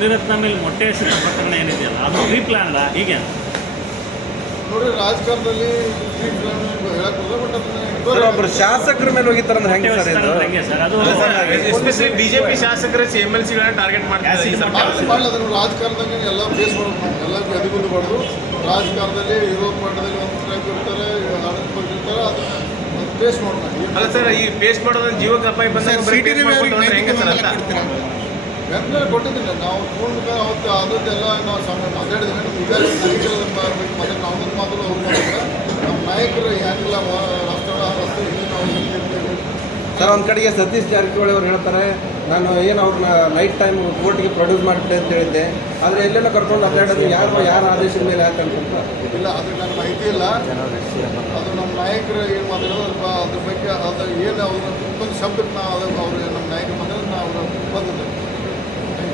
ಮುನಿರತ್ನ ಮೇಲೆ ಮೊಟ್ಟೆ ಎಸೆತ ಪ್ರಕರಣ ಏನಿದೆಯಲ್ಲ ಅದು ಪ್ರೀ ಪ್ಲಾನ್ ಹೀಗೆ ನೋಡ್ರಿ ರಾಜಕಾರಣದಲ್ಲಿ ಹೇಳಕ್ಕಿಲ್ಲ ಬಟ್ ಸರ್, ಒಬ್ರು ಶಾಸಕರ ಮೇಲೆ ಹೋಗಿತ್ತಾರಂದ್ರೆ ಹೆಂಗೆ ಸರ್ ಇದು? ಹೆಂಗೆ ಸರ್ ಅದು ಎಸ್ಪೆಷಲಿ ಬಿಜೆಪಿ ಶಾಸಕರ MLC ಗಳನ್ನ ಟಾರ್ಗೆಟ್ ಮಾಡ್ತಾರೆ ಈ ಸರ್ಕಾರ. ಮಾಡಲಿ ಅದನ್ನು ರಾಜಕಾರಣದಾಗ ಎಲ್ಲ ಫೇಸ್ ಮಾಡೋದು ನಾವು ಎಲ್ಲ ಎದುಗುಂದುಬಾರ್ದು. ರಾಜಕಾರಣದಲ್ಲಿ ವಿರೋಧ ಮಾಡದಲ್ಲಿ ಒಂದು ಟೈಪ್ ಇರ್ತಾರೆ, ಆಡಳಿತ ಪಕ್ಷ ಇರ್ತಾರೆ, ಅದು ಫೇಸ್ ಮಾಡೋಣ. ಅಲ್ಲ ಸರ್, ಈ ಪೇಸ್ಟ್ ಮಾಡೋದ್ರ ಜೀವಕ್ಕೆ ಅಪಾಯ ಬಂದಾಗ ಹೆಂಗೆ ಸರ್ ಅಂತ ಬೆಂಬಲ ಕೊಟ್ಟಿದ್ದಿಲ್ಲ ನಾವು ಪೂರ್ಣ ಅವತ್ತು ಅದಕ್ಕೆಲ್ಲ ನಾವು ಮಾತಾಡಿದ್ರೆ ನಾಯಕರ ಮತ್ತೆ ನಾವು ಮಾತಾಡೋ ನಮ್ಮ ನಾಯಕರು ಯಾರಿಲ್ಲ ರಸ್ತೆ ನಾವು ಇರ್ತೇವೆ. ಸರ್, ಒಂದು ಕಡೆಗೆ ಸತೀಶ್ ಜಾರಕಿಹೊಳಿ ಅವ್ರು ಹೇಳ್ತಾರೆ, ನಾನು ಏನು ಅವ್ರನ್ನ ನೈಟ್ ಟೈಮ್ ಕೋರ್ಟ್ಗೆ ಪ್ರೊಡ್ಯೂಸ್ ಮಾಡಿಬಿಟ್ಟೆ ಅಂತ ಹೇಳಿದ್ದೆ, ಆದರೆ ಎಲ್ಲೆಲ್ಲ ಕರ್ಕೊಂಡು ಅಡ್ಡಾಡೋದು ಯಾರ ಆದೇಶದ ಮೇಲೆ ಹಾಕಂತ ಇಲ್ಲ, ಅದು ನನ್ನ ಮಾಹಿತಿ ಇಲ್ಲ. ಅದು ನಮ್ಮ ನಾಯಕರು ಏನು ಮಾತಾಡೋದು ಅದ್ರ ಬಗ್ಗೆ ಅದು ಏನು ಅವ್ರ ಒಂದು ಶಬ್ದಕ್ಕೆ ನಾವು ಅವ್ರು ನಮ್ಮ ನಾಯಕರು ಮಾತಾಡೋದು ನಾವು ಬಂದಿದ್ದೇವೆ.